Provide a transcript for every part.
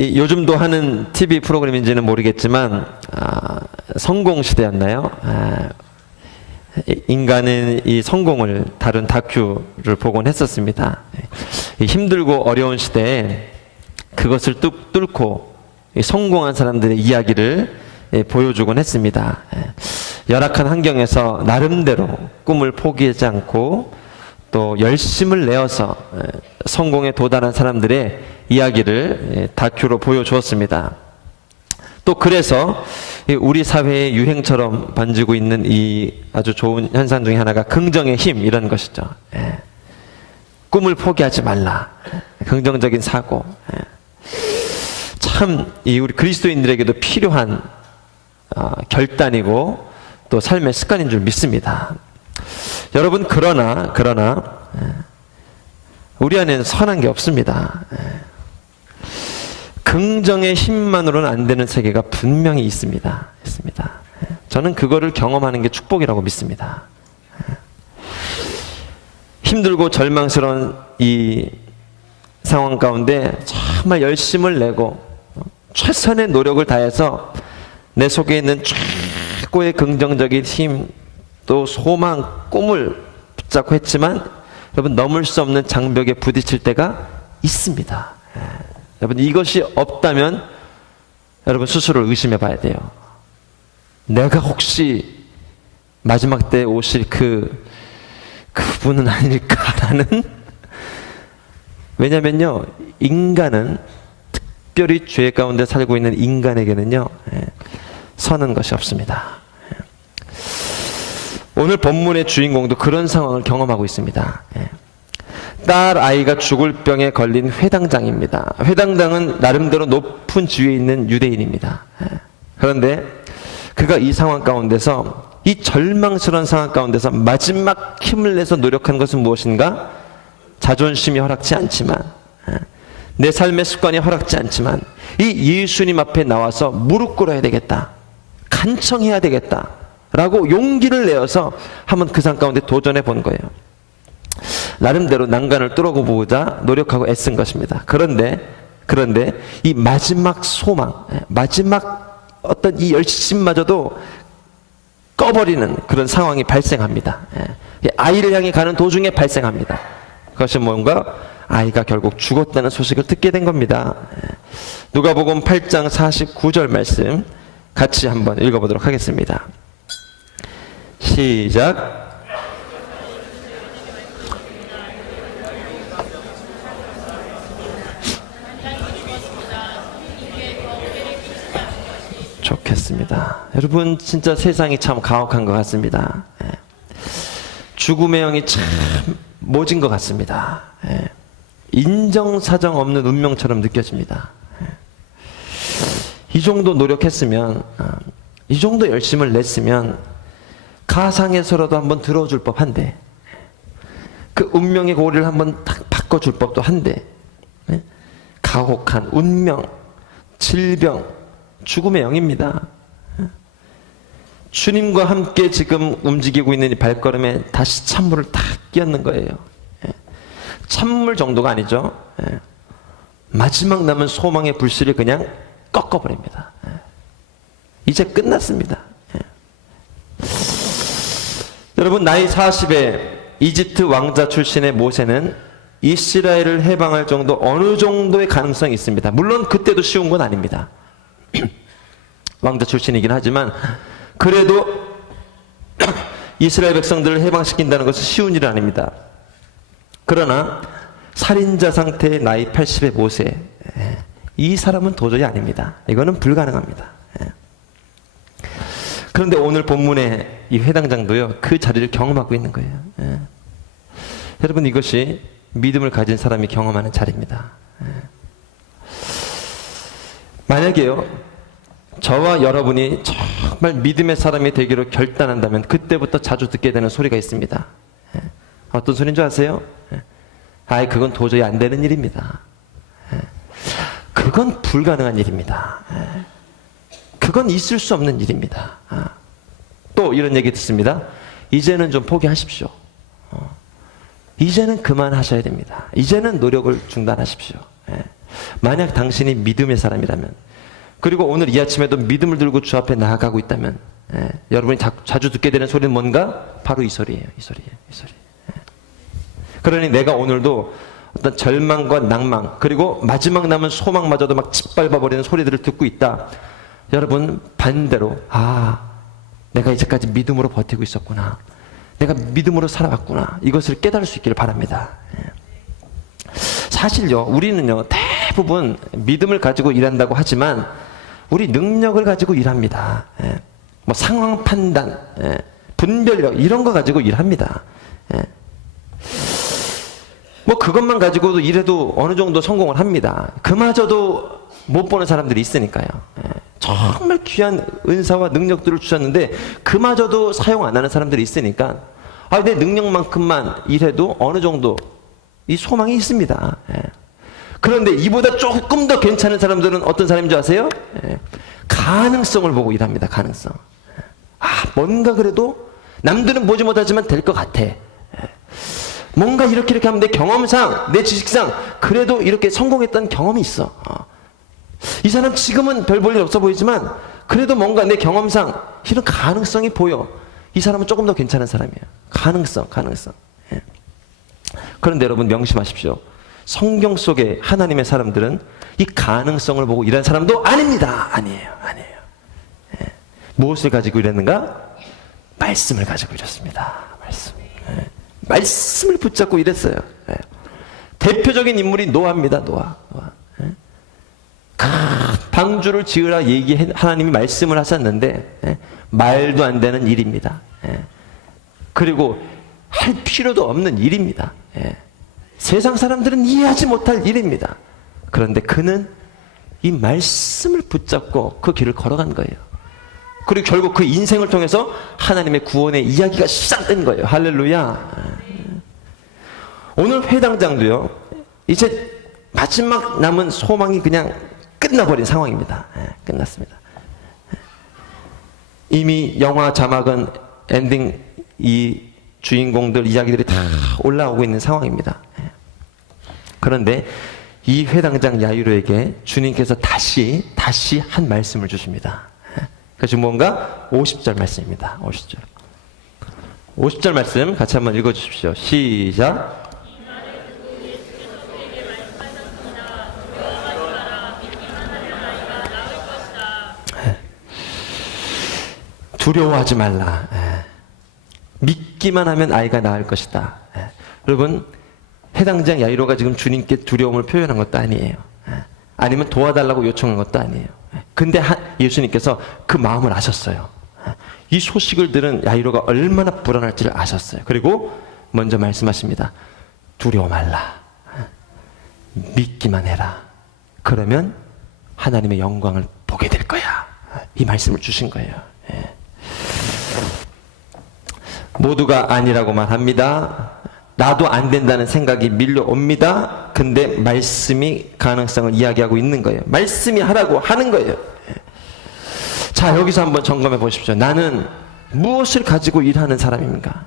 요즘도 하는 TV 프로그램인지는 모르겠지만 성공 시대였나요? 인간은 이 성공을 다룬 다큐를 보곤 했었습니다. 힘들고 어려운 시대에 그것을 뚫고 성공한 사람들의 이야기를 보여주곤 했습니다. 열악한 환경에서 나름대로 꿈을 포기하지 않고 또 열심을 내어서 성공에 도달한 사람들의 이야기를 다큐로 보여주었습니다. 또 그래서 우리 사회의 유행처럼 번지고 있는 이 아주 좋은 현상 중에 하나가 긍정의 힘, 이런 것이죠. 꿈을 포기하지 말라. 긍정적인 사고. 참 우리 그리스도인들에게도 필요한 결단이고 또 삶의 습관인 줄 믿습니다. 여러분, 그러나 우리 안에는 선한 게 없습니다. 긍정의 힘만으로는 안 되는 세계가 분명히 있습니다. 저는 그거를 경험하는 게 축복이라고 믿습니다. 힘들고 절망스러운 이 상황 가운데 정말 열심을 내고 최선의 노력을 다해서 내 속에 있는 최고의 긍정적인 힘, 또 소망, 꿈을 붙잡고 했지만 여러분, 넘을 수 없는 장벽에 부딪힐 때가 있습니다. 여러분, 이것이 없다면 여러분 스스로를 의심해 봐야 돼요. 내가 혹시 마지막 때 오실 그분은 아닐까라는. 왜냐면요, 인간은, 특별히 죄 가운데 살고 있는 인간에게는요, 선한 것이 없습니다. 오늘 본문의 주인공도 그런 상황을 경험하고 있습니다. 딸 아이가 죽을 병에 걸린 회당장입니다. 회당장은 나름대로 높은 지위에 있는 유대인입니다. 그런데 그가 이 상황 가운데서, 이 절망스러운 상황 가운데서 마지막 힘을 내서 노력한 것은 무엇인가? 자존심이 허락지 않지만, 내 삶의 습관이 허락지 않지만 이 예수님 앞에 나와서 무릎 꿇어야 되겠다, 간청해야 되겠다 라고 용기를 내어서 한번 그 상 가운데 도전해 본 거예요. 나름대로 난간을 뚫고 보고자 노력하고 애쓴 것입니다. 그런데 이 마지막 소망, 마지막 어떤 이 열심마저도 꺼버리는 그런 상황이 발생합니다. 아이를 향해 가는 도중에 발생합니다. 그것이 뭔가? 아이가 결국 죽었다는 소식을 듣게 된 겁니다. 누가복음 8장 49절 말씀 같이 한번 읽어보도록 하겠습니다. 시작. 좋겠습니다. 여러분, 진짜 세상이 참 가혹한 것 같습니다. 죽음의 영이 참 모진 것 같습니다. 인정사정 없는 운명처럼 느껴집니다. 이 정도 노력했으면, 이 정도 열심을 냈으면 가상에서라도 한번 들어줄 법한데, 그 운명의 고리를 한번 딱 바꿔줄 법도 한데, 가혹한 운명, 질병, 죽음의 영입니다. 주님과 함께 지금 움직이고 있는 이 발걸음에 다시 찬물을 딱 끼얹는 거예요. 찬물 정도가 아니죠. 마지막 남은 소망의 불씨를 그냥 꺾어버립니다. 이제 끝났습니다. 여러분, 나이 40에 이집트 왕자 출신의 모세는 이스라엘을 해방할 정도 어느 정도의 가능성이 있습니다. 물론 그때도 쉬운 건 아닙니다. 왕자 출신이긴 하지만 그래도 이스라엘 백성들을 해방시킨다는 것은 쉬운 일은 아닙니다. 그러나 살인자 상태의 나이 80의 모세, 이 사람은 도저히 아닙니다. 이거는 불가능합니다. 그런데 오늘 본문의 이 회당장도요, 그 자리를 경험하고 있는 거예요. 여러분, 이것이 믿음을 가진 사람이 경험하는 자리입니다. 만약에요, 저와 여러분이 정말 믿음의 사람이 되기로 결단한다면 그때부터 자주 듣게 되는 소리가 있습니다. 어떤 소리인 줄 아세요? 그건 도저히 안 되는 일입니다. 그건 불가능한 일입니다. 그건 있을 수 없는 일입니다. 또 이런 얘기 듣습니다. 이제는 좀 포기하십시오. 이제는 그만하셔야 됩니다. 이제는 노력을 중단하십시오. 만약 당신이 믿음의 사람이라면, 그리고 오늘 이 아침에도 믿음을 들고 주 앞에 나아가고 있다면, 여러분이 자주 듣게 되는 소리는 뭔가? 바로 이 소리예요. 이 소리예요. 이 소리. 그러니 내가 오늘도 어떤 절망과 낭망, 그리고 마지막 남은 소망마저도 막 짓밟아버리는 소리들을 듣고 있다. 여러분 반대로, 내가 이제까지 믿음으로 버티고 있었구나, 내가 믿음으로 살아왔구나, 이것을 깨달을 수 있기를 바랍니다. 사실요, 우리는요 대부분 믿음을 가지고 일한다고 하지만 우리 능력을 가지고 일합니다. 뭐 상황 판단, 분별력, 이런 거 가지고 일합니다. 뭐 그것만 가지고도 일해도 어느 정도 성공을 합니다. 그마저도 못 보는 사람들이 있으니까요. 정말 귀한 은사와 능력들을 주셨는데 그마저도 사용 안 하는 사람들이 있으니까, 내 능력만큼만 일해도 어느 정도 이 소망이 있습니다. 그런데 이보다 조금 더 괜찮은 사람들은 어떤 사람인 줄 아세요? 가능성을 보고 일합니다. 가능성. 뭔가 그래도 남들은 보지 못하지만 될 것 같아. 뭔가 이렇게 하면 내 경험상, 내 지식상 그래도 이렇게 성공했던 경험이 있어. 이 사람 지금은 별 볼 일 없어 보이지만 그래도 뭔가 내 경험상 이런 가능성이 보여. 이 사람은 조금 더 괜찮은 사람이에요. 가능성. 그런데 여러분 명심하십시오. 성경 속의 하나님의 사람들은 이 가능성을 보고 일하는 사람도 아닙니다. 아니에요. 무엇을 가지고 일했는가? 말씀을 가지고 일했습니다. 말씀을 붙잡고 일했어요. 대표적인 인물이 노아입니다. 노아. 방주를 지으라 하나님이 말씀을 하셨는데 말도 안 되는 일입니다. 그리고 할 필요도 없는 일입니다. 세상 사람들은 이해하지 못할 일입니다. 그런데 그는 이 말씀을 붙잡고 그 길을 걸어간 거예요. 그리고 결국 그 인생을 통해서 하나님의 구원의 이야기가 시작된 거예요. 할렐루야. 오늘 회당장도요, 이제 마지막 남은 소망이 그냥 끝나버린 상황입니다. 끝났습니다. 이미 영화 자막은 엔딩, 이 주인공들 이야기들이 다 올라오고 있는 상황입니다. 그런데 이 회당장 야이로에게 주님께서 다시 한 말씀을 주십니다. 그것이 뭔가? 50절 말씀입니다. 50절 말씀 같이 한번 읽어주십시오. 시작. 두려워하지 말라. 믿기만 하면 아이가 낳을 것이다. 여러분, 회당장 야이로가 지금 주님께 두려움을 표현한 것도 아니에요. 아니면 도와달라고 요청한 것도 아니에요. 근데 예수님께서 그 마음을 아셨어요. 이 소식을 들은 야이로가 얼마나 불안할지를 아셨어요. 그리고 먼저 말씀하십니다. 두려워 말라. 믿기만 해라. 그러면 하나님의 영광을 보게 될 거야. 이 말씀을 주신 거예요. 모두가 아니라고 말합니다. 나도 안 된다는 생각이 밀려옵니다. 근데 말씀이 가능성을 이야기하고 있는 거예요. 말씀이 하라고 하는 거예요. 자, 여기서 한번 점검해 보십시오. 나는 무엇을 가지고 일하는 사람입니까?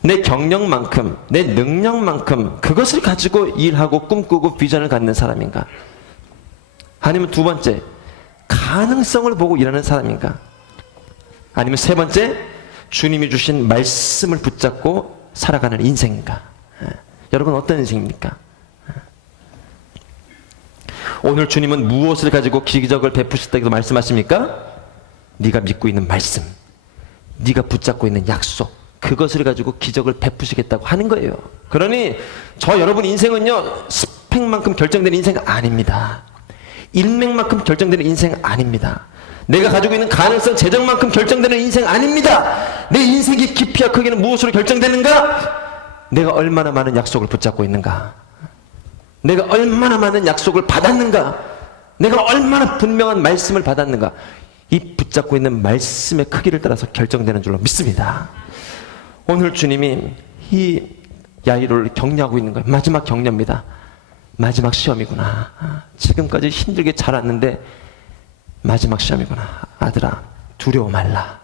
내 경력만큼, 내 능력만큼 그것을 가지고 일하고 꿈꾸고 비전을 갖는 사람인가? 아니면 두 번째, 가능성을 보고 일하는 사람인가? 아니면 세 번째, 주님이 주신 말씀을 붙잡고 살아가는 인생인가? 여러분 어떤 인생입니까? 오늘 주님은 무엇을 가지고 기적을 베푸셨다고 말씀하십니까? 네가 믿고 있는 말씀, 네가 붙잡고 있는 약속, 그것을 가지고 기적을 베푸시겠다고 하는 거예요. 그러니 저 여러분 인생은요, 스펙만큼 결정되는 인생 아닙니다. 인맥만큼 결정되는 인생 아닙니다. 내가 가지고 있는 가능성, 재정만큼 결정되는 인생 아닙니다. 내 인생의 깊이와 크기는 무엇으로 결정되는가? 내가 얼마나 많은 약속을 붙잡고 있는가? 내가 얼마나 많은 약속을 받았는가? 내가 얼마나 분명한 말씀을 받았는가? 이 붙잡고 있는 말씀의 크기를 따라서 결정되는 줄로 믿습니다. 오늘 주님이 이 야이로를 격려하고 있는 거예요. 마지막 격려입니다. 마지막 시험이구나. 지금까지 힘들게 자랐는데 마지막 시험이구나. 아들아, 두려워 말라.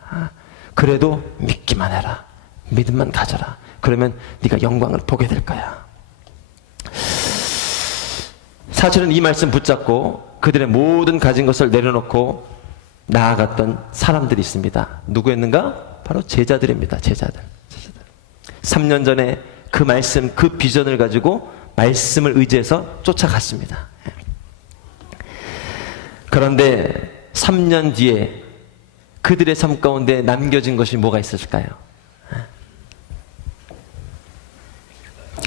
그래도 믿기만 해라. 믿음만 가져라. 그러면 네가 영광을 보게 될 거야. 사실은 이 말씀 붙잡고 그들의 모든 가진 것을 내려놓고 나아갔던 사람들이 있습니다. 누구였는가? 바로 제자들입니다. 제자들. 3년 전에 그 말씀, 그 비전을 가지고 말씀을 의지해서 쫓아갔습니다. 그런데 3년 뒤에 그들의 삶 가운데 남겨진 것이 뭐가 있을까요?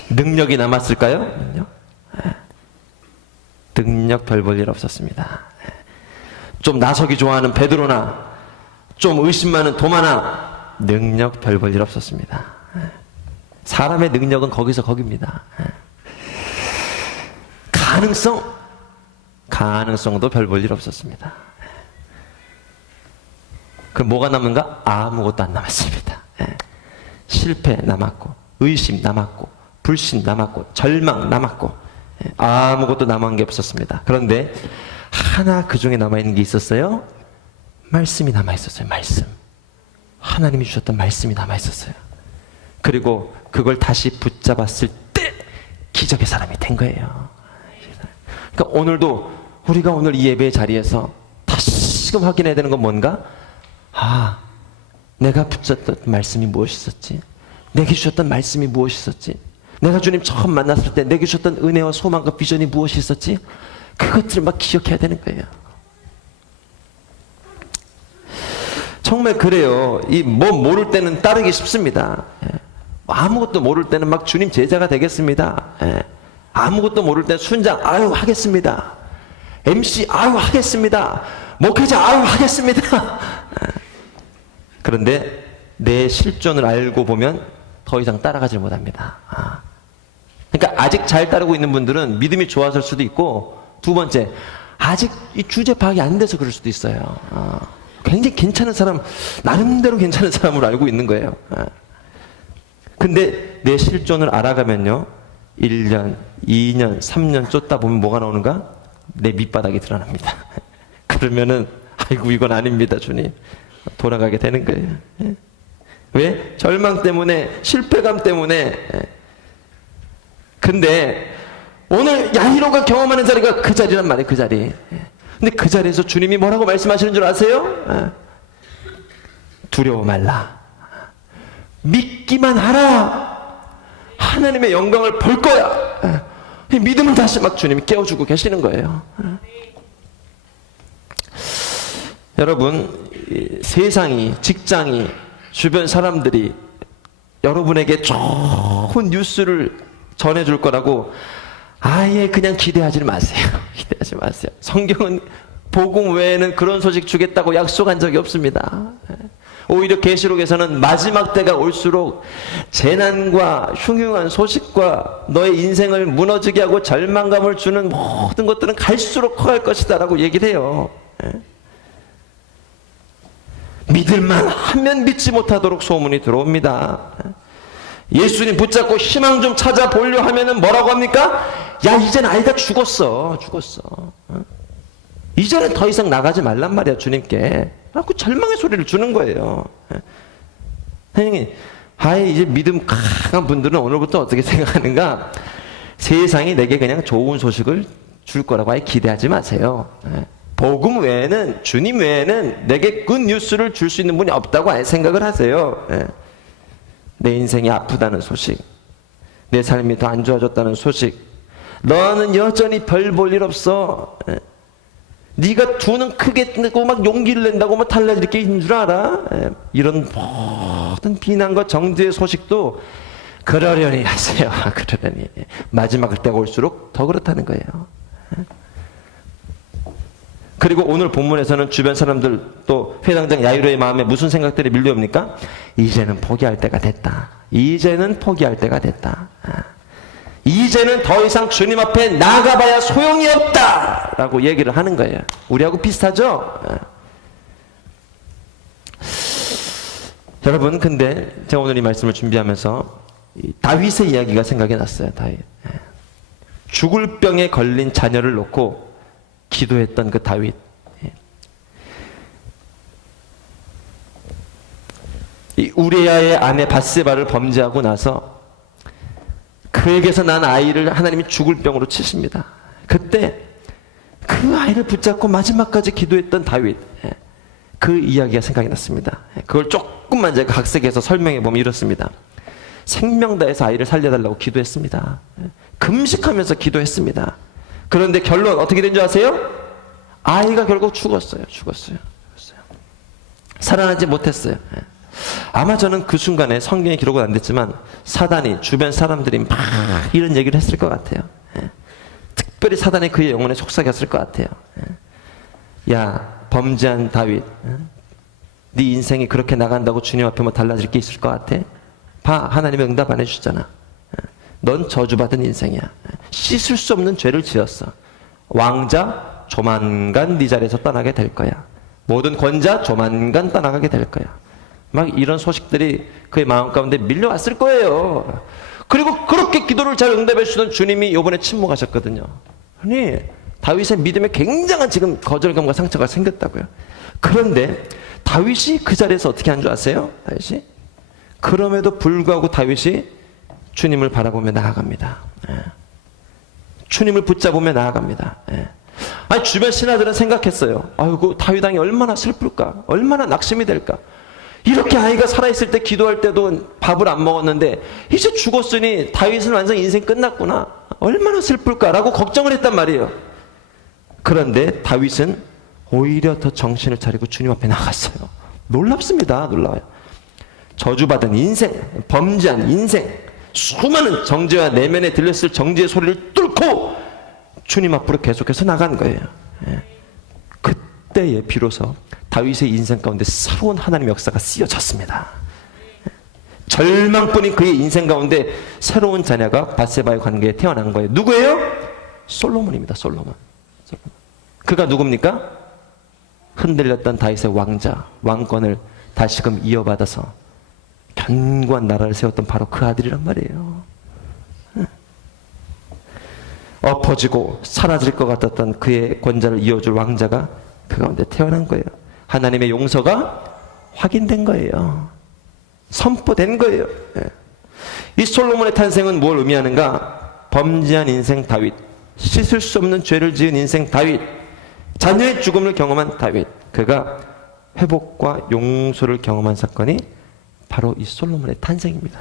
능력이 남았을까요? 능력 별 볼 일 없었습니다. 좀 나서기 좋아하는 베드로나 좀 의심 많은 도마나 능력 별 볼 일 없었습니다. 사람의 능력은 거기서 거깁니다. 가능성도 별 볼 일 없었습니다. 그럼 뭐가 남는가? 아무것도 안 남았습니다. 실패 남았고, 의심 남았고, 불신 남았고, 절망 남았고, 아무것도 남은 게 없었습니다. 그런데 하나 그 중에 남아있는 게 있었어요. 말씀이 남아있었어요. 말씀. 하나님이 주셨던 말씀이 남아있었어요. 그리고 그걸 다시 붙잡았을 때 기적의 사람이 된 거예요. 그러니까 오늘도 우리가 오늘 이 예배의 자리에서 다시금 확인해야 되는 건 뭔가? 내가 붙잡던 말씀이 무엇이 있었지? 내게 주셨던 말씀이 무엇이 있었지? 내가 주님 처음 만났을 때 내게 주셨던 은혜와 소망과 비전이 무엇이 있었지? 그것들을 막 기억해야 되는 거예요. 정말 그래요. 이 뭐 모를 때는 따르기 쉽습니다. 아무것도 모를 때는 막 주님 제자가 되겠습니다. 아무것도 모를 때는 순장 하겠습니다. MC 하겠습니다. 목회자 하겠습니다. 그런데 내 실존을 알고 보면 더 이상 따라가지 못합니다. 그러니까 아직 잘 따르고 있는 분들은 믿음이 좋았을 수도 있고, 두 번째, 아직 이 주제 파악이 안 돼서 그럴 수도 있어요. 굉장히 괜찮은 사람, 나름대로 괜찮은 사람으로 알고 있는 거예요. 근데 내 실존을 알아가면요, 1년, 2년, 3년 쫓다 보면 뭐가 나오는가? 내 밑바닥이 드러납니다. 그러면은 아이고 이건 아닙니다 주님, 돌아가게 되는 거예요. 왜? 절망 때문에, 실패감 때문에. 근데 오늘 야이로가 경험하는 자리가 그 자리란 말이에요. 그 자리. 근데 그 자리에서 주님이 뭐라고 말씀하시는 줄 아세요? 두려워 말라, 믿기만 하라, 하나님의 영광을 볼 거야. 이 믿음을 다시 막 주님이 깨워주고 계시는 거예요. 여러분, 세상이, 직장이, 주변 사람들이 여러분에게 좋은 뉴스를 전해줄 거라고 아예 그냥 기대하지 마세요. 기대하지 마세요. 성경은 복음 외에는 그런 소식 주겠다고 약속한 적이 없습니다. 오히려 계시록에서는 마지막 때가 올수록 재난과 흉흉한 소식과 너의 인생을 무너지게 하고 절망감을 주는 모든 것들은 갈수록 커갈 것이다 라고 얘기를 해요. 믿을만 하면 믿지 못하도록 소문이 들어옵니다. 예수님 붙잡고 희망 좀 찾아보려 하면은 뭐라고 합니까? 야, 이제는 아이가 죽었어. 이제는 더 이상 나가지 말란 말이야, 주님께. 그 절망의 소리를 주는 거예요. 선생님, 이제 믿음 강한 분들은 오늘부터 어떻게 생각하는가? 세상이 내게 그냥 좋은 소식을 줄 거라고 아예 기대하지 마세요. 복음 외에는, 주님 외에는 내게 굿 뉴스를 줄 수 있는 분이 없다고 아예 생각을 하세요. 내 인생이 아프다는 소식, 내 삶이 더 안 좋아졌다는 소식, 너는 여전히 별 볼 일 없어, 네가 두 눈 크게 뜨고 막 용기를 낸다고 뭐 달라질 게 있는 줄 알아? 이런 모든 비난과 정죄의 소식도 그러려니 하세요. 그러려니. 마지막 때가 올수록 더 그렇다는 거예요. 그리고 오늘 본문에서는 주변 사람들, 또 회당장 야이로의 마음에 무슨 생각들이 밀려옵니까? 이제는 포기할 때가 됐다. 이제는 포기할 때가 됐다. 이제는 더 이상 주님 앞에 나가봐야 소용이 없다 라고 얘기를 하는 거예요. 우리하고 비슷하죠? 여러분, 근데 제가 오늘 이 말씀을 준비하면서 다윗의 이야기가 생각이 났어요. 다윗. 죽을 병에 걸린 자녀를 놓고 기도했던 그 다윗. 이 우리아의 아내 밧세바를 범죄하고 나서 그에게서 난 아이를 하나님이 죽을 병으로 치십니다. 그때 그 아이를 붙잡고 마지막까지 기도했던 다윗, 그 이야기가 생각이 났습니다. 그걸 조금만 제가 각색해서 설명해 보면 이렇습니다. 생명 다해서 아이를 살려달라고 기도했습니다. 금식하면서 기도했습니다. 그런데 결론 어떻게 된 줄 아세요? 아이가 결국 죽었어요. 살아나지 못했어요. 아마 저는 그 순간에 성경에 기록은 안 됐지만 사단이, 주변 사람들이 막 이런 얘기를 했을 것 같아요. 특별히 사단이 그의 영혼에 속삭였을 것 같아요. 야, 범죄한 다윗, 네 인생이 그렇게 나간다고 주님 앞에 뭐 달라질 게 있을 것 같아? 봐, 하나님이 응답 안 해주잖아. 넌 저주받은 인생이야. 씻을 수 없는 죄를 지었어. 왕자 조만간 네 자리에서 떠나게 될 거야. 모든 권자 조만간 떠나가게 될 거야. 막 이런 소식들이 그의 마음 가운데 밀려왔을 거예요. 그리고 그렇게 기도를 잘 응답해 주던 주님이 이번에 침묵하셨거든요. 아니, 다윗의 믿음에 굉장한 지금 거절감과 상처가 생겼다고요. 그런데 다윗이 그 자리에서 어떻게 한 줄 아세요? 다윗이? 그럼에도 불구하고 다윗이 주님을 바라보며 나아갑니다. 주님을 붙잡으며 나아갑니다. 아니, 주변 신하들은 생각했어요. 아이고, 다윗 왕이 얼마나 슬플까? 얼마나 낙심이 될까? 이렇게 아이가 살아있을 때 기도할 때도 밥을 안 먹었는데 이제 죽었으니 다윗은 완전 인생 끝났구나. 얼마나 슬플까라고 걱정을 했단 말이에요. 그런데 다윗은 오히려 더 정신을 차리고 주님 앞에 나갔어요. 놀랍습니다. 놀라워요. 저주받은 인생, 범죄한 인생, 수많은 정죄와 내면에 들렸을 정죄의 소리를 뚫고 주님 앞으로 계속해서 나간 거예요. 그때에 비로소 다윗의 인생 가운데 새로운 하나님의 역사가 쓰여졌습니다. 절망뿐인 그의 인생 가운데 새로운 자녀가 밧세바의 관계에 태어난 거예요. 누구예요? 솔로몬입니다. 솔로몬. 그가 누굽니까? 흔들렸던 다윗의 왕자, 왕권을 다시금 이어받아서 견고한 나라를 세웠던 바로 그 아들이란 말이에요. 엎어지고 사라질 것 같았던 그의 권좌를 이어줄 왕자가 그 가운데 태어난 거예요. 하나님의 용서가 확인된 거예요. 선포된 거예요. 이 솔로몬의 탄생은 뭘 의미하는가? 범죄한 인생 다윗, 씻을 수 없는 죄를 지은 인생 다윗, 자녀의 죽음을 경험한 다윗, 그가 회복과 용서를 경험한 사건이 바로 이 솔로몬의 탄생입니다.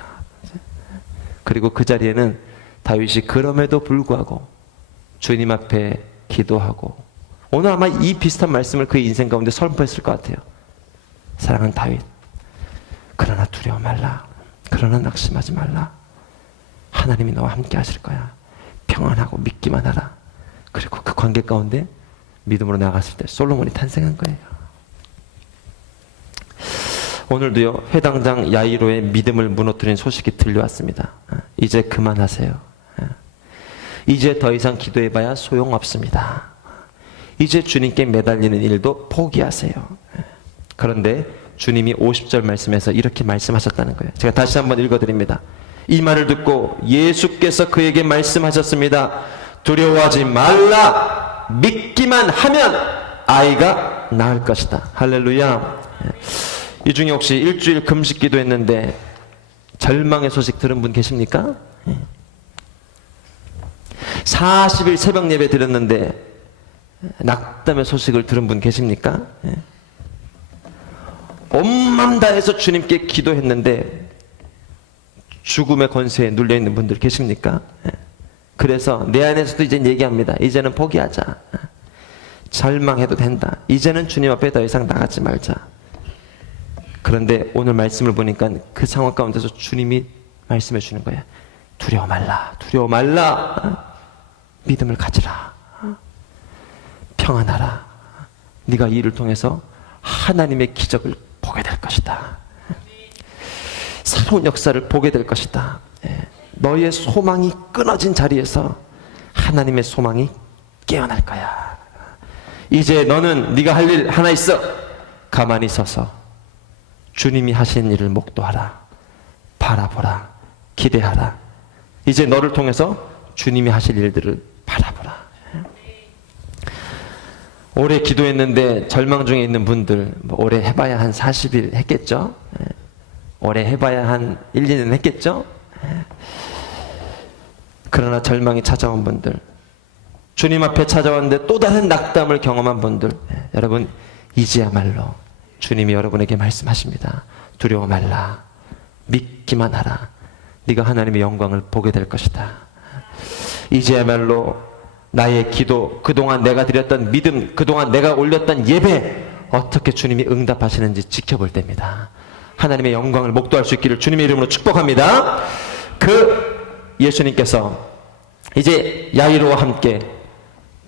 그리고 그 자리에는 다윗이 그럼에도 불구하고 주님 앞에 기도하고, 오늘 아마 이 비슷한 말씀을 그의 인생 가운데 선포했을 것 같아요. 사랑하는 다윗, 그러나 두려워 말라. 그러나 낙심하지 말라. 하나님이 너와 함께 하실 거야. 평안하고 믿기만 하라. 그리고 그 관계 가운데 믿음으로 나갔을 때 솔로몬이 탄생한 거예요. 오늘도요, 회당장 야이로의 믿음을 무너뜨린 소식이 들려왔습니다. 이제 그만하세요. 이제 더 이상 기도해봐야 소용없습니다. 이제 주님께 매달리는 일도 포기하세요. 그런데 주님이 50절 말씀에서 이렇게 말씀하셨다는 거예요. 제가 다시 한번 읽어드립니다. 이 말을 듣고 예수께서 그에게 말씀하셨습니다. 두려워하지 말라. 믿기만 하면 아이가 낳을 것이다. 할렐루야. 이 중에 혹시 일주일 금식 기도했는데 절망의 소식 들은 분 계십니까? 40일 새벽 예배 드렸는데 낙담의 소식을 들은 분 계십니까? 온맘 다해서 주님께 기도했는데 죽음의 권세에 눌려있는 분들 계십니까? 그래서 내 안에서도 이제 얘기합니다. 이제는 포기하자. 절망해도 된다. 이제는 주님 앞에 더 이상 나가지 말자. 그런데 오늘 말씀을 보니까 그 상황 가운데서 주님이 말씀해 주는 거예요. 두려워 말라. 두려워 말라. 믿음을 가지라. 평안하라. 네가 이 일을 통해서 하나님의 기적을 보게 될 것이다. 새로운 역사를 보게 될 것이다. 너의 소망이 끊어진 자리에서 하나님의 소망이 깨어날 거야. 이제 너는 네가 할 일 하나 있어. 가만히 서서 주님이 하신 일을 목도하라. 바라보라. 기대하라. 이제 너를 통해서 주님이 하실 일들을 바라보라. 오래 기도했는데 절망 중에 있는 분들, 오래 해봐야 한 40일 했겠죠? 오래 해봐야 한 1, 2년 했겠죠? 그러나 절망이 찾아온 분들, 주님 앞에 찾아왔는데 또 다른 낙담을 경험한 분들, 여러분 이제야말로 주님이 여러분에게 말씀하십니다. 두려워 말라. 믿기만 하라. 네가 하나님의 영광을 보게 될 것이다. 이제야말로 나의 기도, 그동안 내가 드렸던 믿음, 그동안 내가 올렸던 예배 어떻게 주님이 응답하시는지 지켜볼 때입니다. 하나님의 영광을 목도할 수 있기를 주님의 이름으로 축복합니다. 그 예수님께서 이제 야이로와 함께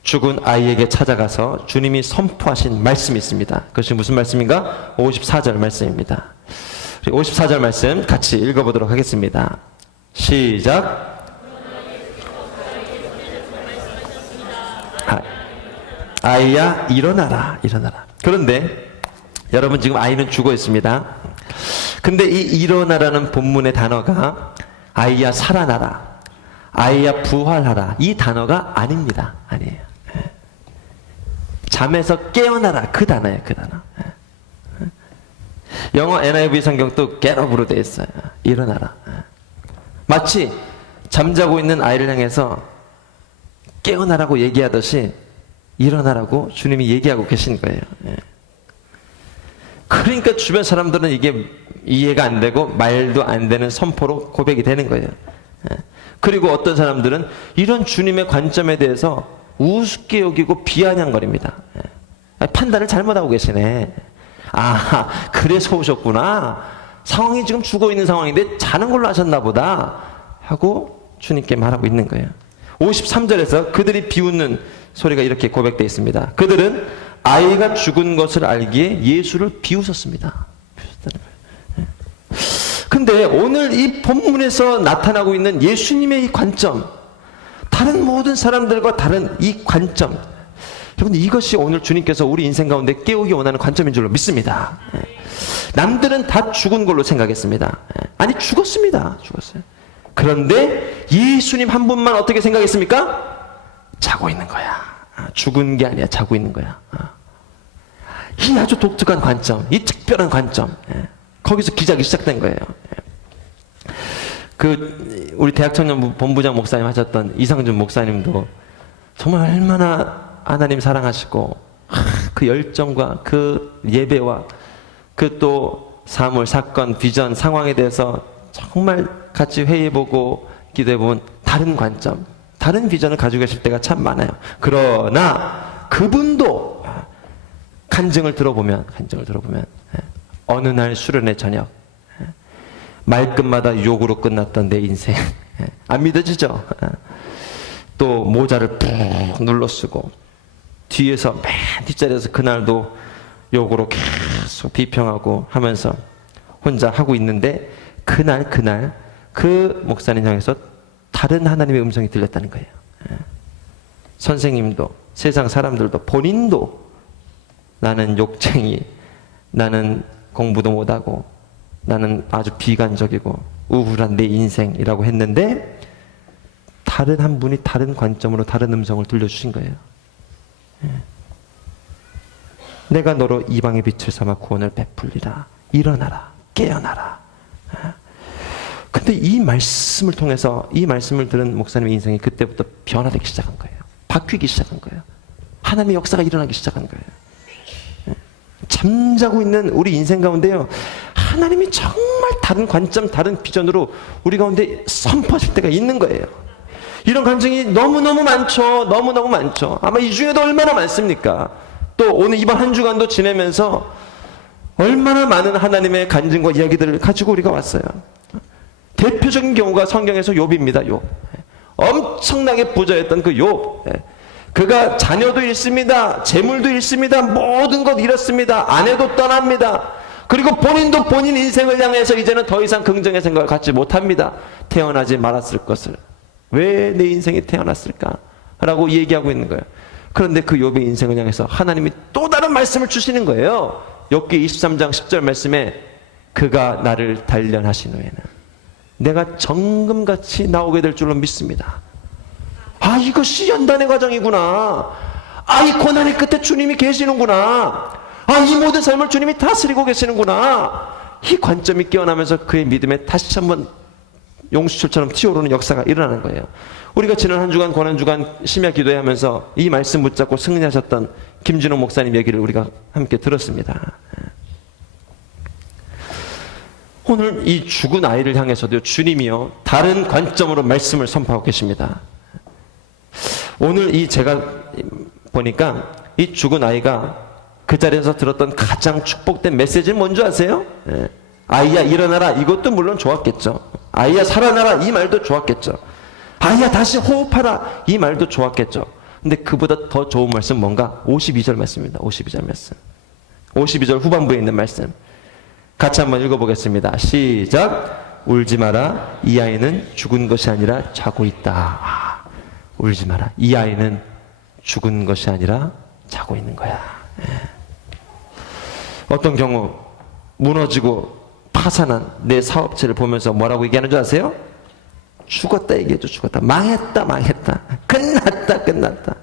죽은 아이에게 찾아가서 주님이 선포하신 말씀이 있습니다. 그것이 무슨 말씀인가? 54절 말씀입니다. 54절 말씀 같이 읽어보도록 하겠습니다. 시작. 아이야 일어나라, 일어나라. 그런데 여러분 지금 아이는 죽어 있습니다. 근데 이 일어나라는 본문의 단어가 아이야 살아나라, 아이야 부활하라, 이 단어가 아닙니다. 아니에요. 잠에서 깨어나라, 그 단어예요. 그 단어. 영어 NIV 성경도 get up으로 되어 있어요. 일어나라. 마치 잠자고 있는 아이를 향해서 깨어나라고 얘기하듯이 일어나라고 주님이 얘기하고 계신 거예요. 그러니까 주변 사람들은 이게 이해가 안 되고 말도 안 되는 선포로 고백이 되는 거예요. 그리고 어떤 사람들은 이런 주님의 관점에 대해서 우습게 여기고 비아냥거립니다. 판단을 잘못하고 계시네. 아, 그래서 오셨구나. 상황이 지금 죽어있는 상황인데 자는 걸로 하셨나 보다 하고 주님께 말하고 있는 거예요. 53절에서 그들이 비웃는 소리가 이렇게 고백되어 있습니다. 그들은 아이가 죽은 것을 알기에 예수를 비웃었습니다. 근데 오늘 이 본문에서 나타나고 있는 예수님의 이 관점, 다른 모든 사람들과 다른 이 관점, 여러분 이것이 오늘 주님께서 우리 인생 가운데 깨우기 원하는 관점인 줄로 믿습니다. 남들은 다 죽은 걸로 생각했습니다. 아니 죽었습니다. 죽었어요. 그런데 예수님 한 분만 어떻게 생각했습니까? 자고 있는 거야. 죽은 게 아니야. 자고 있는 거야. 이 아주 독특한 관점, 이 특별한 관점, 거기서 기적이 시작된 거예요. 그 우리 대학청년 본부장 목사님 하셨던 이상준 목사님도 정말 얼마나 하나님 사랑하시고 그 열정과 그 예배와 그 또 사물, 사건, 비전, 상황에 대해서 정말 같이 회의해보고 기도해보면 다른 관점, 다른 비전을 가지고 계실 때가 참 많아요. 그러나 그분도 간증을 들어보면 어느 날 수련회 저녁 말끝마다 욕으로 끝났던 내 인생 안 믿어지죠? 또 모자를 푹 눌러 쓰고 뒤에서 맨 뒷자리에서 그날도 욕으로 계속 비평하고 하면서 혼자 하고 있는데 그날 그 목사님 향해서 다른 하나님의 음성이 들렸다는 거예요. 선생님도 세상 사람들도 본인도 나는 욕쟁이, 나는 공부도 못하고 나는 아주 비관적이고 우울한 내 인생이라고 했는데 다른 한 분이 다른 관점으로 다른 음성을 들려주신 거예요. 내가 너로 이방의 빛을 삼아 구원을 베풀리라. 일어나라. 깨어나라. 근데 이 말씀을 통해서 이 말씀을 들은 목사님의 인생이 그때부터 변화되기 시작한 거예요. 바뀌기 시작한 거예요. 하나님의 역사가 일어나기 시작한 거예요. 잠자고 있는 우리 인생 가운데요, 하나님이 정말 다른 관점, 다른 비전으로 우리 가운데 선포하실 때가 있는 거예요. 이런 감정이 너무너무 많죠. 너무너무 많죠. 아마 이 중에도 얼마나 많습니까? 또 오늘 이번 한 주간도 지내면서 얼마나 많은 하나님의 간증과 이야기들을 가지고 우리가 왔어요. 대표적인 경우가 성경에서 욥입니다. 욥. 엄청나게 부자였던 그 욥. 그가 자녀도 잃습니다. 재물도 잃습니다. 모든 것 잃었습니다. 아내도 떠납니다. 그리고 본인도 본인 인생을 향해서 이제는 더 이상 긍정의 생각을 갖지 못합니다. 태어나지 말았을 것을. 왜 내 인생이 태어났을까? 라고 얘기하고 있는 거예요. 그런데 그 욥의 인생을 향해서 하나님이 또 다른 말씀을 주시는 거예요. 욥기 23장 10절 말씀에 그가 나를 단련하신 후에는 내가 정금같이 나오게 될 줄로 믿습니다. 아, 이것이 연단의 과정이구나. 아, 이 고난의 끝에 주님이 계시는구나. 아, 이 모든 삶을 주님이 다스리고 계시는구나. 이 관점이 깨어나면서 그의 믿음에 다시 한번 용수철처럼 튀어오르는 역사가 일어나는 거예요. 우리가 지난 한 주간 고난주간 심야 기도하면서 이 말씀 붙잡고 승리하셨던 김진호 목사님 얘기를 우리가 함께 들었습니다. 오늘 이 죽은 아이를 향해서도 주님이요 다른 관점으로 말씀을 선포하고 계십니다. 오늘 이 제가 보니까 이 죽은 아이가 그 자리에서 들었던 가장 축복된 메시지는 뭔지 아세요? 아이야 일어나라, 이것도 물론 좋았겠죠. 아이야 살아나라, 이 말도 좋았겠죠. 아이야 다시 호흡하라, 이 말도 좋았겠죠. 근데 그보다 더 좋은 말씀 뭔가? 52절 말씀입니다. 52절 말씀. 52절 후반부에 있는 말씀 같이 한번 읽어보겠습니다. 시작. 울지 마라, 이 아이는 죽은 것이 아니라 자고 있다. 울지 마라, 이 아이는 죽은 것이 아니라 자고 있는 거야. 어떤 경우 무너지고 파산한 내 사업체를 보면서 뭐라고 얘기하는 줄 아세요? 죽었다 얘기해줘. 죽었다. 망했다, 망했다. 끝났다, 끝났다.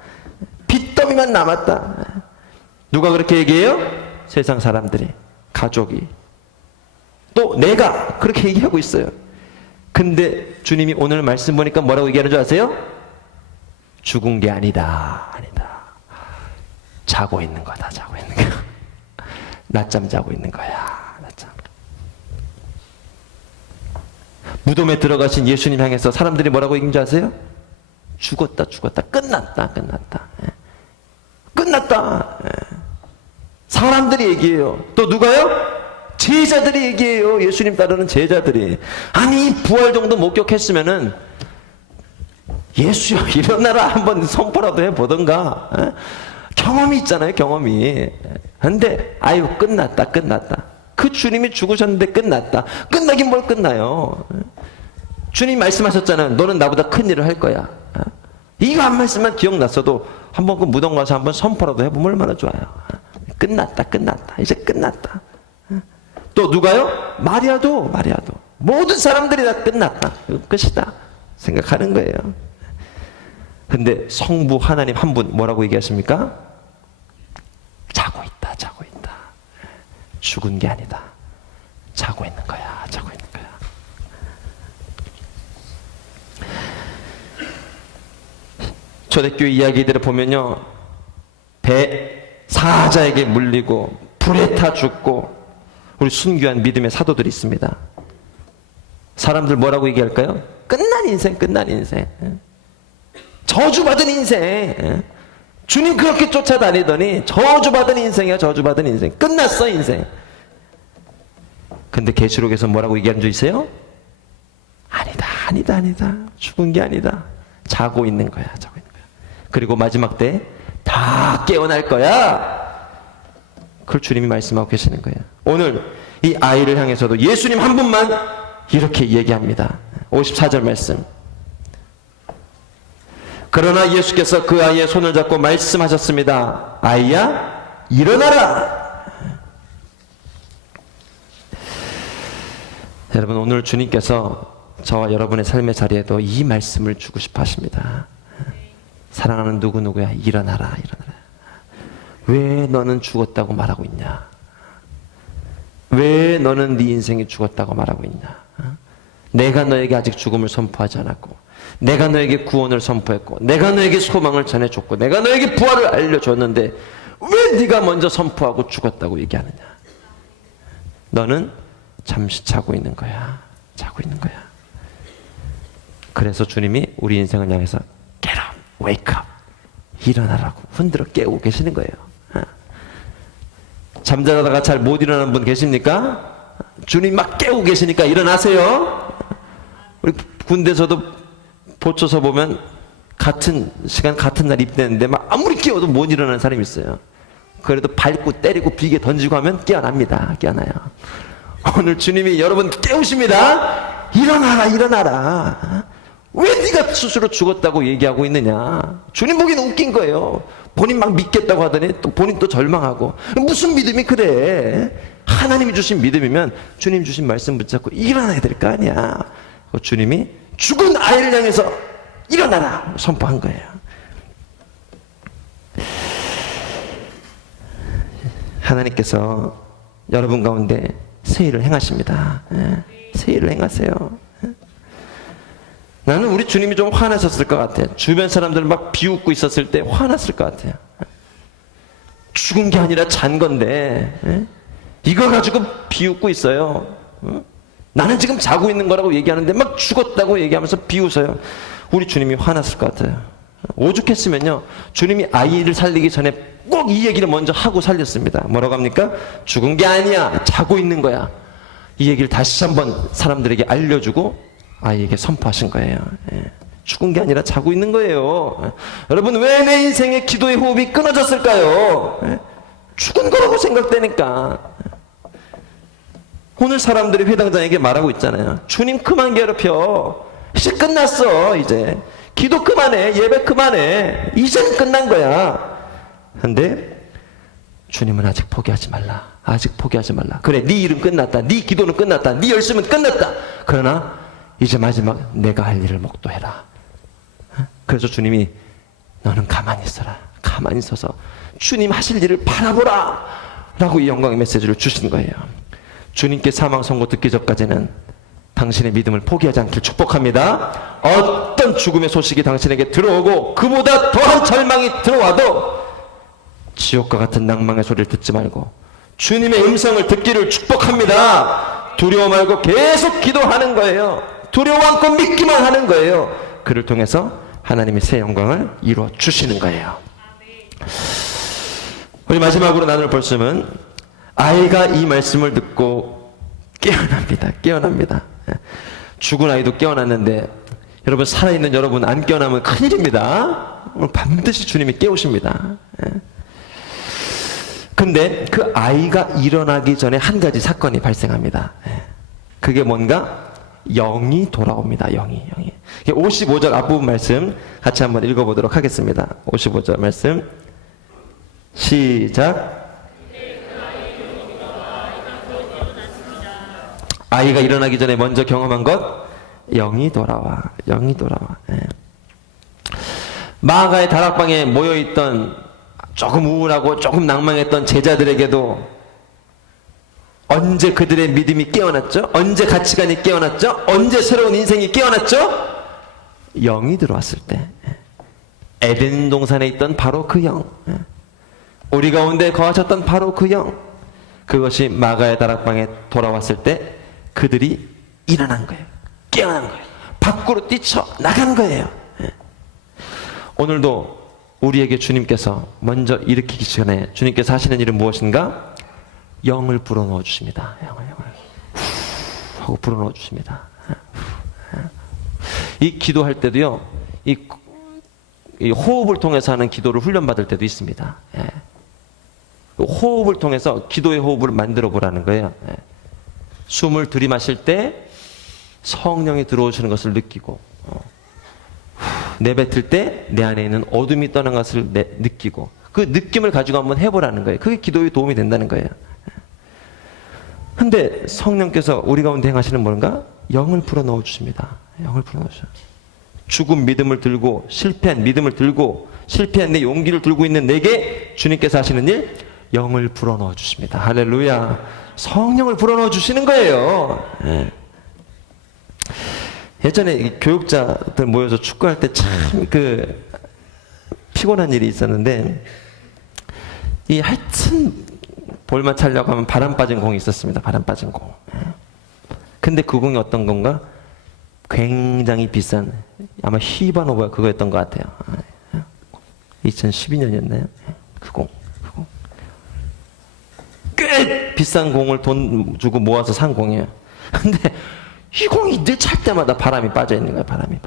빚더미만 남았다. 누가 그렇게 얘기해요? 세상 사람들이, 가족이, 또 내가 그렇게 얘기하고 있어요. 근데 주님이 오늘 말씀 보니까 뭐라고 얘기하는 줄 아세요? 죽은 게 아니다, 아니다. 자고 있는 거다, 자고 있는 거야. 낮잠 자고 있는 거야, 낮잠. 무덤에 들어가신 예수님 향해서 사람들이 뭐라고 얘기한 줄 아세요? 죽었다, 죽었다, 끝났다, 끝났다. 끝났다. 사람들이 얘기해요. 또 누가요? 제자들이 얘기해요. 예수님 따르는 제자들이. 아니 부활 정도 목격했으면은 예수여 일어나라 한번 선포라도 해보던가. 경험이 있잖아요, 경험이. 근데 아유 끝났다, 끝났다. 그 주님이 죽으셨는데 끝났다. 끝나긴 뭘 끝나요. 주님 말씀하셨잖아요. 너는 나보다 큰 일을 할 거야. 이거 한 말씀만 기억났어도 한번 그 무덤 가서 한번 선포라도 해보면 얼마나 좋아요. 끝났다, 끝났다. 이제 끝났다. 또 누가요? 마리아도 모든 사람들이 다 끝났다, 끝이다 생각하는 거예요. 근데 성부 하나님 한 분 뭐라고 얘기하십니까? 자고 있다, 자고 있다. 죽은 게 아니다. 자고 있는 거야, 자고 있는 거야. 초대교회 이야기들을 보면요, 배 사자에게 물리고 불에 타 죽고 우리 순교한 믿음의 사도들이 있습니다. 사람들 뭐라고 얘기할까요? 끝난 인생, 끝난 인생. 저주받은 인생. 주님 그렇게 쫓아다니더니 저주받은 인생이야, 저주받은 인생. 끝났어, 인생. 근데 계시록에서 뭐라고 얘기하는 줄 있어요? 아니다, 아니다, 아니다. 죽은 게 아니다. 자고 있는 거야, 자고 있는 거야. 그리고 마지막 때 다 깨어날 거야. 그걸 주님이 말씀하고 계시는 거예요. 오늘 이 아이를 향해서도 예수님 한 분만 이렇게 얘기합니다. 54절 말씀. 그러나 예수께서 그 아이의 손을 잡고 말씀하셨습니다. 아이야, 일어나라. 여러분, 오늘 주님께서 저와 여러분의 삶의 자리에도 이 말씀을 주고 싶어 하십니다. 사랑하는 누구누구야, 일어나라, 일어나라. 왜 너는 죽었다고 말하고 있냐? 왜 너는 네 인생이 죽었다고 말하고 있냐? 내가 너에게 아직 죽음을 선포하지 않았고, 내가 너에게 구원을 선포했고, 내가 너에게 소망을 전해줬고, 내가 너에게 부활을 알려줬는데 왜 네가 먼저 선포하고 죽었다고 얘기하느냐? 너는 잠시 자고 있는 거야. 자고 있는 거야. 그래서 주님이 우리 인생을 향해서 Get up, wake up, 일어나라고 흔들어 깨우고 계시는 거예요. 잠자다가 잘 못 일어나는 분 계십니까? 주님 막 깨우고 계시니까 일어나세요. 우리 군대에서도 보초서 보면 같은 시간 같은 날 입대했는데 막 아무리 깨워도 못 일어나는 사람이 있어요. 그래도 밟고 때리고 비계 던지고 하면 깨어납니다. 깨어나요. 오늘 주님이 여러분 깨우십니다. 일어나라, 일어나라. 왜 네가 스스로 죽었다고 얘기하고 있느냐? 주님 보기에는 웃긴 거예요. 본인 막 믿겠다고 하더니 또 본인 또 절망하고. 무슨 믿음이 그래? 하나님이 주신 믿음이면 주님 주신 말씀 붙잡고 일어나야 될 거 아니야. 주님이 죽은 아이를 향해서 일어나라 선포한 거예요. 하나님께서 여러분 가운데 새 일을 행하십니다. 새 일을 행하세요. 나는 우리 주님이 좀 화나셨을 것 같아요. 주변 사람들 막 비웃고 있었을 때 화났을 것 같아요. 죽은 게 아니라 잔 건데 이거 가지고 비웃고 있어요. 나는 지금 자고 있는 거라고 얘기하는데 막 죽었다고 얘기하면서 비웃어요. 우리 주님이 화났을 것 같아요. 오죽했으면요, 주님이 아이를 살리기 전에 꼭 이 얘기를 먼저 하고 살렸습니다. 뭐라고 합니까? 죽은 게 아니야, 자고 있는 거야. 이 얘기를 다시 한번 사람들에게 알려주고 아이에게 선포하신 거예요. 죽은 게 아니라 자고 있는 거예요. 여러분, 왜 내 인생의 기도의 호흡이 끊어졌을까요? 죽은 거라고 생각되니까. 오늘 사람들이 회당장에게 말하고 있잖아요. 주님 그만 괴롭혀. 이제 끝났어. 이제 기도 그만해. 예배 그만해. 이제는 끝난 거야. 근데 주님은 아직 포기하지 말라. 아직 포기하지 말라. 그래, 네 일은 끝났다. 네 기도는 끝났다. 네 열심은 끝났다. 그러나 이제 마지막 내가 할 일을 목도해라. 그래서 주님이 너는 가만히 있어라. 가만히 있어서 주님 하실 일을 바라보라 라고 이 영광의 메시지를 주신 거예요. 주님께 사망 선고 듣기 전까지는 당신의 믿음을 포기하지 않길 축복합니다. 어떤 죽음의 소식이 당신에게 들어오고 그보다 더한 절망이 들어와도 지옥과 같은 낭망의 소리를 듣지 말고 주님의 음성을 듣기를 축복합니다. 두려워 말고 계속 기도하는 거예요. 두려워 않고 믿기만 하는 거예요. 그를 통해서 하나님이 새 영광을 이루어 주시는 거예요. 우리 마지막으로 나눌 말씀은 아이가 이 말씀을 듣고 깨어납니다. 깨어납니다. 죽은 아이도 깨어났는데 여러분, 살아있는 여러분 안 깨어나면 큰일입니다. 오늘 반드시 주님이 깨우십니다. 근데 그 아이가 일어나기 전에 한 가지 사건이 발생합니다. 그게 뭔가? 영이 돌아옵니다. 영이. 55절 앞부분 말씀 같이 한번 읽어보도록 하겠습니다. 55절 말씀 시작. 아이가 일어나기 전에 먼저 경험한 것, 영이 돌아와. 영이 돌아와. 마가의 다락방에 모여있던 조금 우울하고 조금 낭망했던 제자들에게도 언제 그들의 믿음이 깨어났죠? 언제 가치관이 깨어났죠? 언제 새로운 인생이 깨어났죠? 영이 들어왔을 때. 에덴 동산에 있던 바로 그 영, 우리 가운데 거하셨던 바로 그 영, 그것이 마가의 다락방에 돌아왔을 때 그들이 일어난 거예요. 깨어난 거예요. 밖으로 뛰쳐나간 거예요. 오늘도 우리에게 주님께서 먼저 일으키기 전에 주님께서 하시는 일은 무엇인가? 영을 불어넣어 주십니다. 영을 후 하고 불어넣어 주십니다. 이 기도할 때도요, 이 호흡을 통해서 하는 기도를 훈련받을 때도 있습니다. 호흡을 통해서 기도의 호흡을 만들어 보라는 거예요. 숨을 들이마실 때 성령이 들어오시는 것을 느끼고, 내뱉을 때 내 안에 있는 어둠이 떠난 것을 느끼고, 그 느낌을 가지고 한번 해보라는 거예요. 그게 기도에 도움이 된다는 거예요. 근데 성령께서 우리 가운데 행하시는 뭔가? 영을 불어넣어 주십니다. 영을 불어넣어 주셔요. 죽은 믿음을 들고, 실패한 믿음을 들고, 실패한 내 용기를 들고 있는 내게 주님께서 하시는 일, 영을 불어넣어 주십니다. 할렐루야. 성령을 불어넣어 주시는 거예요. 예전에 교육자들 모여서 축구할 때 참 피곤한 일이 있었는데, 하여튼 볼만 차려고 하면 바람 빠진 공이 있었습니다. 바람 빠진 공. 근데 그 공이 어떤 건가? 굉장히 비싼, 아마 히바노바 그거였던 것 같아요. 2012년이었나요? 그 공. 꽤 비싼 공을 돈 주고 모아서 산 공이에요. 근데 이 공이 늘 찰 때마다 바람이 빠져 있는 거예요. 바람이.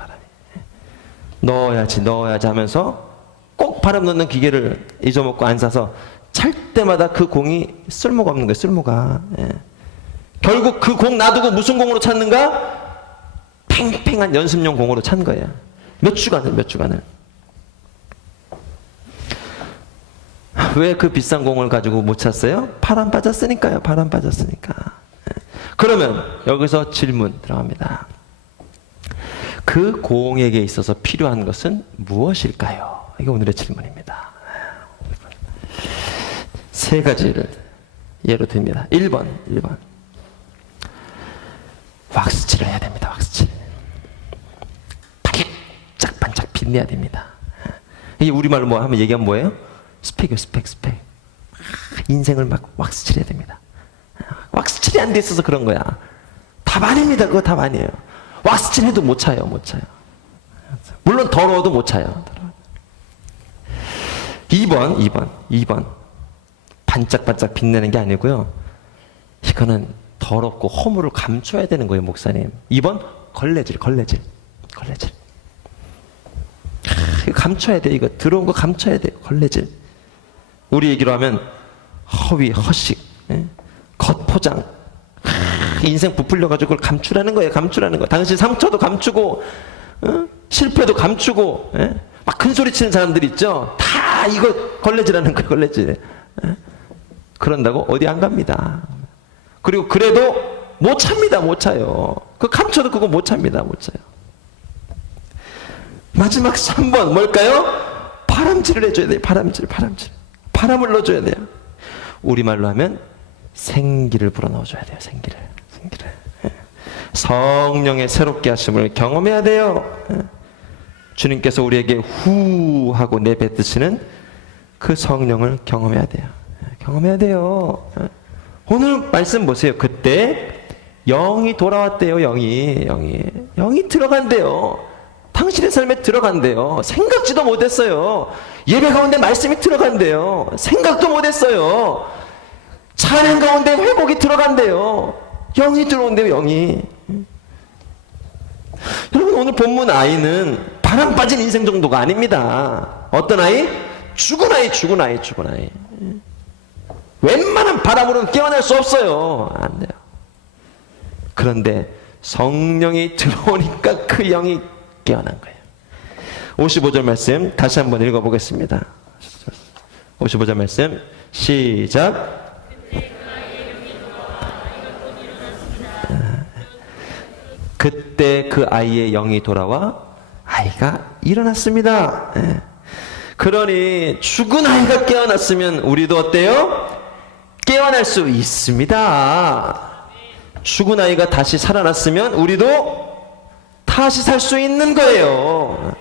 넣어야지 하면서 꼭 바람 넣는 기계를 잊어먹고 안 사서 찰 때마다 그 공이 쓸모가 없는 거예요. 쓸모가. 결국 그 공 놔두고 무슨 공으로 찾는가? 팽팽한 연습용 공으로 찬 거예요. 몇 주간을. 왜 그 비싼 공을 가지고 못 찼어요? 바람 빠졌으니까요. 바람 빠졌으니까. 그러면 여기서 질문 들어갑니다. 그 공에게 있어서 필요한 것은 무엇일까요? 이게 오늘의 질문입니다. 세 가지를 예로 듭니다. 1번. 왁스칠을 해야 됩니다. 왁스칠. 빛내야 됩니다. 이게 우리말로 뭐 하면 얘기하면 뭐예요? 스펙이요, 스펙. 인생을 막 왁스칠해야 됩니다. 왁스칠이 안 돼 있어서 그런 거야. 답 아닙니다. 그거 답 아니에요. 왁스칠 해도 못 차요. 물론 더러워도 못 차요. 2번. 반짝반짝 빛내는 게 아니고요. 이거는 더럽고 허물을 감춰야 되는 거예요, 목사님. 2번, 걸레질. 이거 감춰야 돼. 이거 들어온 거 감춰야 돼. 걸레질. 우리 얘기로 하면 허위, 허식, 겉포장. 인생 부풀려가지고 그걸 감추라는 거예요. 당신 상처도 감추고, 실패도 감추고, 막 큰 소리 치는 사람들 있죠. 다 이거 걸레질하는 거예요. 걸레질. 그런다고 어디 안 갑니다. 그리고 그래도 못 찹니다. 못 차요. 그 감춰도 그거 못 차요. 마지막 3번 뭘까요? 바람질을 해줘야 돼요. 바람질. 바람을 넣어줘야 돼요. 우리말로 하면 생기를 불어넣어줘야 돼요. 생기를. 성령의 새롭게 하심을 경험해야 돼요. 주님께서 우리에게 후 하고 내뱉으시는 그 성령을 경험해야 돼요. 오늘 말씀 보세요. 그때 영이 돌아왔대요. 영이 들어간대요. 당신의 삶에 들어간대요. 생각지도 못했어요. 예배 가운데 말씀이 들어간대요. 생각도 못했어요. 찬양 가운데 회복이 들어간대요. 영이 들어온대요. 영이. 여러분, 오늘 본문 아이는 바람 빠진 인생 정도가 아닙니다. 어떤 아이? 죽은 아이. 웬만한 바람으로는 깨어날 수 없어요. 안 돼요. 그런데 성령이 들어오니까 그 영이 깨어난 거예요. 55절 말씀 다시 한번 읽어보겠습니다. 55절 말씀 시작. 그때 그 아이의 영이 돌아와 아이가 일어났습니다. 그러니 죽은 아이가 깨어났으면 우리도 어때요? 깨어날 수 있습니다. 죽은 아이가 다시 살아났으면 우리도 다시 살 수 있는 거예요.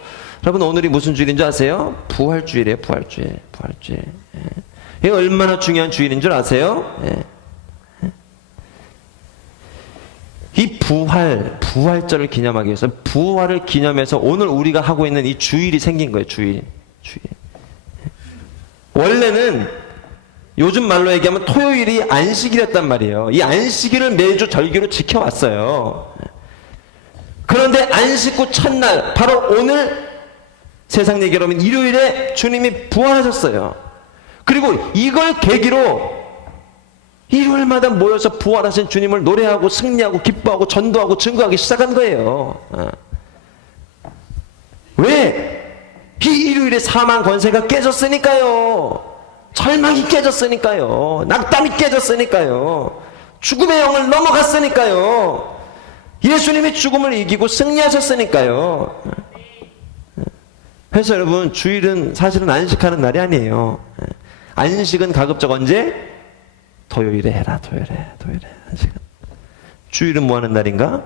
여러분, 오늘이 무슨 주일인 줄 아세요? 부활주일이에요. 부활주일. 이게 얼마나 중요한 주일인 줄 아세요? 이 부활절을 기념하기 위해서, 부활을 기념해서 오늘 우리가 하고 있는 이 주일이 생긴 거예요. 주일. 원래는 요즘 말로 얘기하면 토요일이 안식일이었단 말이에요. 이 안식일을 매주 절기로 지켜왔어요. 그런데 안식 후 첫날, 바로 오늘 세상 얘기로 하면 일요일에 주님이 부활하셨어요. 그리고 이걸 계기로 일요일마다 모여서 부활하신 주님을 노래하고 승리하고 기뻐하고 전도하고 증거하기 시작한 거예요. 왜? 이 일요일에 사망 권세가 깨졌으니까요. 절망이 깨졌으니까요. 낙담이 깨졌으니까요. 죽음의 영을 넘어갔으니까요. 예수님이 죽음을 이기고 승리하셨으니까요. 그래서 여러분, 주일은 사실은 안식하는 날이 아니에요. 안식은 가급적 언제? 토요일에 해라. 토요일에 안식은. 주일은 뭐 하는 날인가?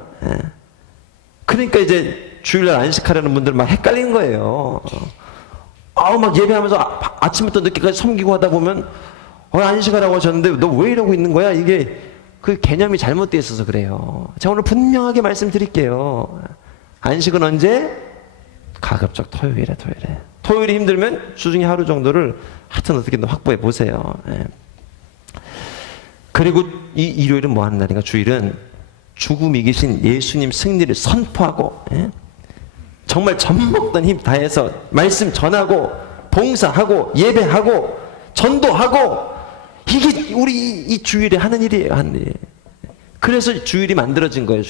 그러니까 이제 주일날 안식하려는 분들 막 헷갈리는 거예요. 막 예배하면서 아침부터 늦게까지 섬기고 하다 보면 안식하라고 하셨는데 너 왜 이러고 있는 거야? 이게 그 개념이 잘못되어 있어서 그래요. 제가 오늘 분명하게 말씀드릴게요. 안식은 언제? 가급적 토요일에. 토요일이 힘들면 주중에 하루 정도를 하여튼 어떻게든 확보해 보세요. 그리고 이 일요일은 뭐 하는 날인가? 주일은 죽음 이기신 예수님 승리를 선포하고, 정말 젖먹던 힘 다해서 말씀 전하고 봉사하고 예배하고 전도하고, 이게 우리 이 주일에 하는 일이에요. 그래서 주일이 만들어진 거예요.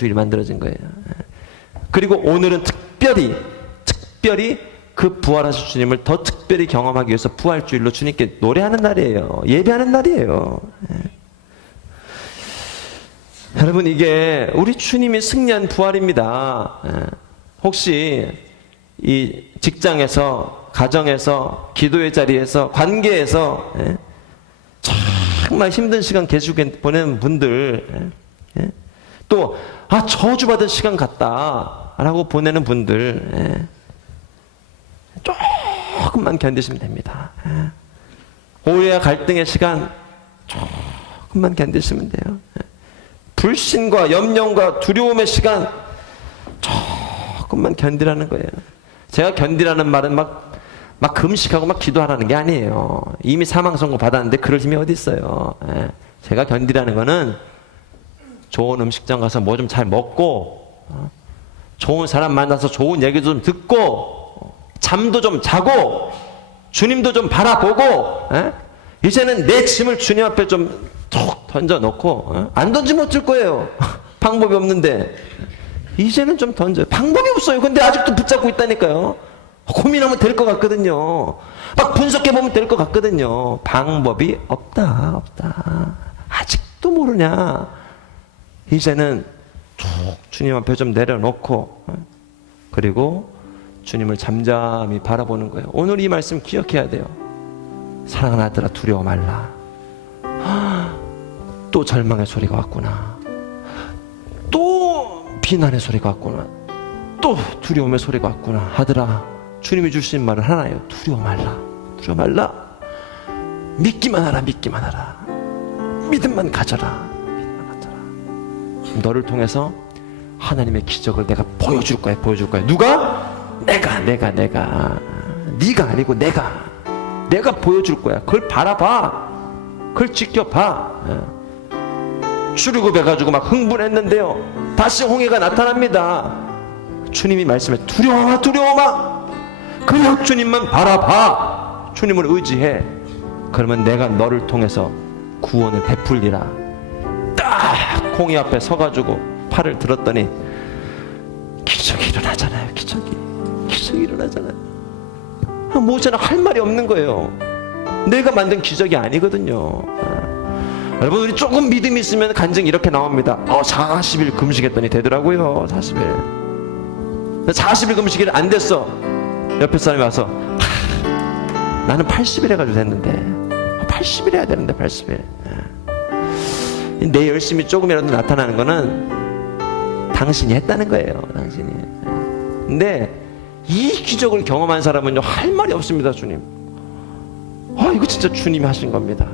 그리고 오늘은 특별히 그 부활하신 주님을 더 특별히 경험하기 위해서 부활주일로 주님께 노래하는 날이에요. 예배하는 날이에요. 여러분, 이게 우리 주님이 승리한 부활입니다. 혹시 이 직장에서, 가정에서, 기도의 자리에서, 관계에서 정말 힘든 시간 계속 보내는 분들, 또 저주받은 시간 같다 라고 보내는 분들, 조금만 견디시면 됩니다. 오해와 갈등의 시간 조금만 견디시면 돼요. 불신과 염려과 두려움의 시간 조금만 견디라는 거예요. 제가 견디라는 말은 막 금식하고 막 기도하라는 게 아니에요. 이미 사망 선고 받았는데 그럴 힘이 어디 있어요. 제가 견디라는 거는 좋은 음식점 가서 뭐 좀 잘 먹고, 좋은 사람 만나서 좋은 얘기도 좀 듣고, 잠도 좀 자고, 주님도 좀 바라보고, 이제는 내 짐을 주님 앞에 좀 툭 던져놓고, 안 던지면 어쩔 거예요. 방법이 없는데. 이제는 좀 던져요. 방법이 없어요. 근데 아직도 붙잡고 있다니까요. 고민하면 될 것 같거든요. 막 분석해보면 될 것 같거든요. 방법이 없다. 아직도 모르냐. 이제는 쭉 주님 앞에 좀 내려놓고, 그리고 주님을 잠잠히 바라보는 거예요. 오늘 이 말씀 기억해야 돼요. 사랑하는 아들아, 두려워 말라. 또 절망의 소리가 왔구나. 또 비난의 소리가 왔구나. 또 두려움의 소리가 왔구나. 아들아, 주님이 주신 말은 하나예요. 두려워 말라. 두려워 말라. 믿기만 하라. 믿음만 가져라. 너를 통해서 하나님의 기적을 내가 보여줄 거야. 누가? 내가. 네가 아니고 내가 보여줄 거야. 그걸 바라봐. 그걸 지켜봐. 출애굽해가지고 막 흥분했는데요, 다시 홍해가 나타납니다. 주님이 말씀해, 두려워 마. 그냥 주님만 바라봐. 주님을 의지해. 그러면 내가 너를 통해서 구원을 베풀리라. 딱 홍해 앞에 서가지고 팔을 들었더니 기적이 일어나잖아요. 기적이 일어나잖아요. 모세는 할 말이 없는 거예요. 내가 만든 기적이 아니거든요. 여러분, 우리 조금 믿음이 있으면 간증이 이렇게 나옵니다. 40일 금식했더니 되더라고요. 40일 금식이 안 됐어. 옆에 사람이 와서 나는 80일 해가지고 됐는데 80일 해야 되는데 80일. 내 열심이 조금이라도 나타나는 거는 당신이 했다는 거예요. 당신이. 근데 이 기적을 경험한 사람은요, 할 말이 없습니다. 주님, 이거 진짜 주님이 하신 겁니다.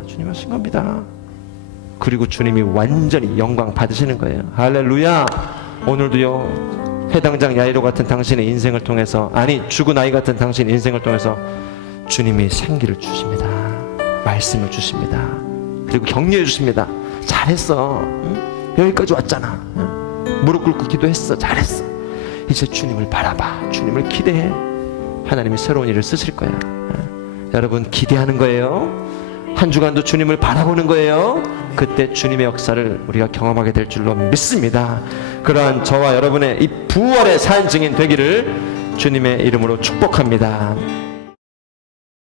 그리고 주님이 완전히 영광 받으시는 거예요. 할렐루야. 오늘도요, 회당장 야이로 같은 당신의 인생을 통해서, 죽은 아이 같은 당신의 인생을 통해서 주님이 생기를 주십니다. 말씀을 주십니다. 그리고 격려해 주십니다. 잘했어. 응? 여기까지 왔잖아. 응? 무릎 꿇고 기도했어. 잘했어. 이제 주님을 바라봐. 주님을 기대해. 하나님이 새로운 일을 쓰실 거야. 여러분, 기대하는 거예요. 한 주간도 주님을 바라보는 거예요. 그때 주님의 역사를 우리가 경험하게 될 줄로 믿습니다. 그러한 저와 여러분의 이 부활의 산 증인 되기를 주님의 이름으로 축복합니다.